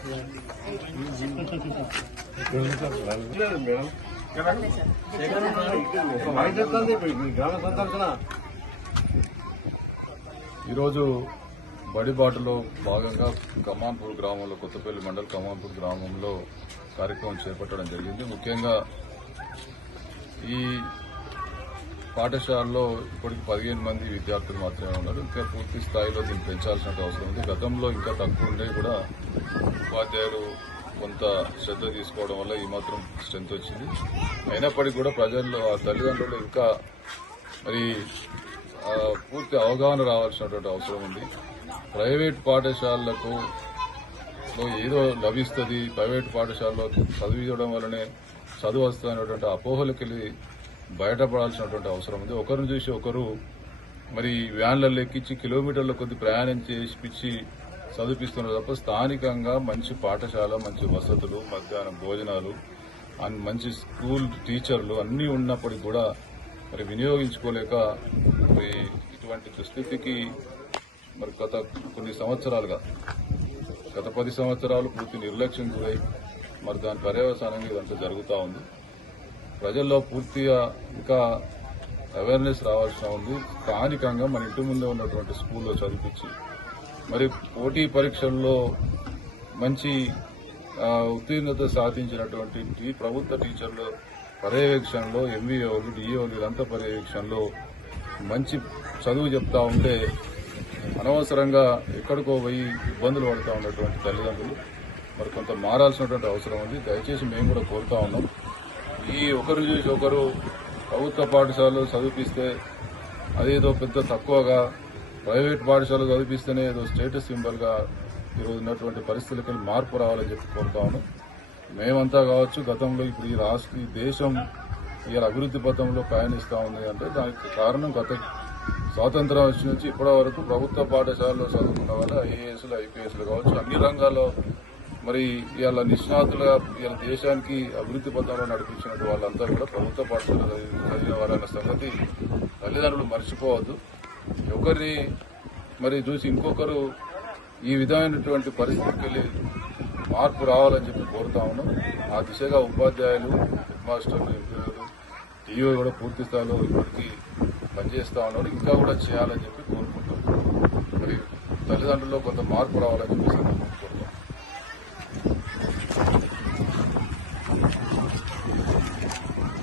ఈరోజు బడిబాటలో భాగంగా కమాన్పూర్ గ్రామంలో కొత్తపల్లి మండల్ కమాన్పూర్ గ్రామంలో కార్యక్రమం చేపట్టడం జరిగింది. ముఖ్యంగా ఈ పాఠశాలలో ఇప్పటికి 15 మంది విద్యార్థులు మాత్రమే ఉన్నారు. ఇంకా పూర్తి స్థాయిలో దీన్ని పెంచాల్సిన అవసరం ఉంది. గతంలో ఇంకా తక్కువ ఉండే కూడా ఉపాధ్యాయులు కొంత శ్రద్ధ తీసుకోవడం వల్ల ఈ మాత్రం స్ట్రెంత్ వచ్చింది. అయినప్పటికీ కూడా ప్రజల్లో తల్లిదండ్రులు ఇంకా మరి పూర్తి అవగాహన రావాల్సినటువంటి అవసరం ఉంది. ప్రైవేట్ పాఠశాలలకు ఏదో లభిస్తుంది, ప్రైవేట్ పాఠశాలలో చదివించడం వల్లనే చదువు వస్తున్నటువంటి అపోహలకెళ్ళి బయటపడాల్సినటువంటి అవసరం ఉంది. ఒకరిని చూసి ఒకరు మరి వ్యాన్లలో ఎక్కించి కిలోమీటర్ల కొద్ది ప్రయాణం చేసి చదివిస్తున్నారు తప్ప స్థానికంగా మంచి పాఠశాల, మంచి వసతులు, మధ్యాహ్నం భోజనాలు, మంచి స్కూల్ టీచర్లు అన్నీ ఉన్నప్పటికీ కూడా మరి వినియోగించుకోలేక మరి ఇటువంటి దుస్థితికి మరి గత కొన్ని సంవత్సరాలుగా గత 10 సంవత్సరాలు పూర్తి నిర్లక్ష్యం గురై మరి దాని పర్యవసానంగా ఇదంతా జరుగుతూ ఉంది. ప్రజల్లో పూర్తిగా ఇంకా అవేర్నెస్ రావాల్సిన ఉంది. స్థానికంగా మన ఇంటి ముందే ఉన్నటువంటి స్కూల్లో చదివించి మరి పోటీ పరీక్షల్లో మంచి ఉత్తీర్ణత సాధించినటువంటి ప్రభుత్వ టీచర్ల పర్యవేక్షణలో ఎంవీఓలు, డిఈఓలు ఇదంతా పర్యవేక్షణలో మంచి చదువు చెప్తా ఉంటే అనవసరంగా ఎక్కడికో పోయి ఇబ్బందులు పడుతూ ఉన్నటువంటి తల్లిదండ్రులు మరి కొంత మారాల్సినటువంటి అవసరం ఉంది. దయచేసి మేము కూడా కోరుతా ఉన్నాం. ఈ ఒకరు చూసి ఒకరు ప్రభుత్వ పాఠశాలలో చదివిస్తే అదేదో పెద్ద తక్కువగా, ప్రైవేట్ పాఠశాలలో చదివిస్తేనే ఏదో స్టేటస్ సింబల్గా ఈరోజు ఉన్నటువంటి పరిస్థితులకి మార్పు రావాలని చెప్పి కోరుతా ఉన్నాం. మేమంతా కావచ్చు గతంలో ఇప్పుడు ఈ దేశం ఇలా అభివృద్ధి పథంలో ప్రయాణిస్తూ ఉంది అంటే దానికి కారణం గత స్వాతంత్రం వచ్చి నుంచి ఇప్పటి వరకు ప్రభుత్వ పాఠశాలలో చదువుకున్న వాళ్ళు ఐఏఎస్లు, ఐపీఎస్లు కావచ్చు అన్ని రంగాల్లో మరి ఇవాళ నిష్ణాతులుగా ఇవాళ దేశానికి అభివృద్ధి పథంలో నడిపించినట్టు వాళ్ళంతా కూడా ప్రభుత్వ పాఠశాల చదివిన వారన్న సంగతి తల్లిదండ్రులు మర్చిపోవద్దు. ఒకరిని మరి చూసి ఇంకొకరు ఈ విధమైనటువంటి పరిస్థితికి వెళ్ళి మార్పు రావాలని చెప్పి కోరుతా ఉన్నాం. ఆ దిశగా ఉపాధ్యాయులు, హెడ్ మాస్టర్లు, ఎంపీలు, టీఓ కూడా పూర్తి స్థాయిలో ఇప్పటికీ పనిచేస్తా ఉన్నారు. ఇంకా కూడా చేయాలని చెప్పి కోరుకుంటాం. మరి తల్లిదండ్రుల్లో కొంత మార్పు రావాలని చెప్పి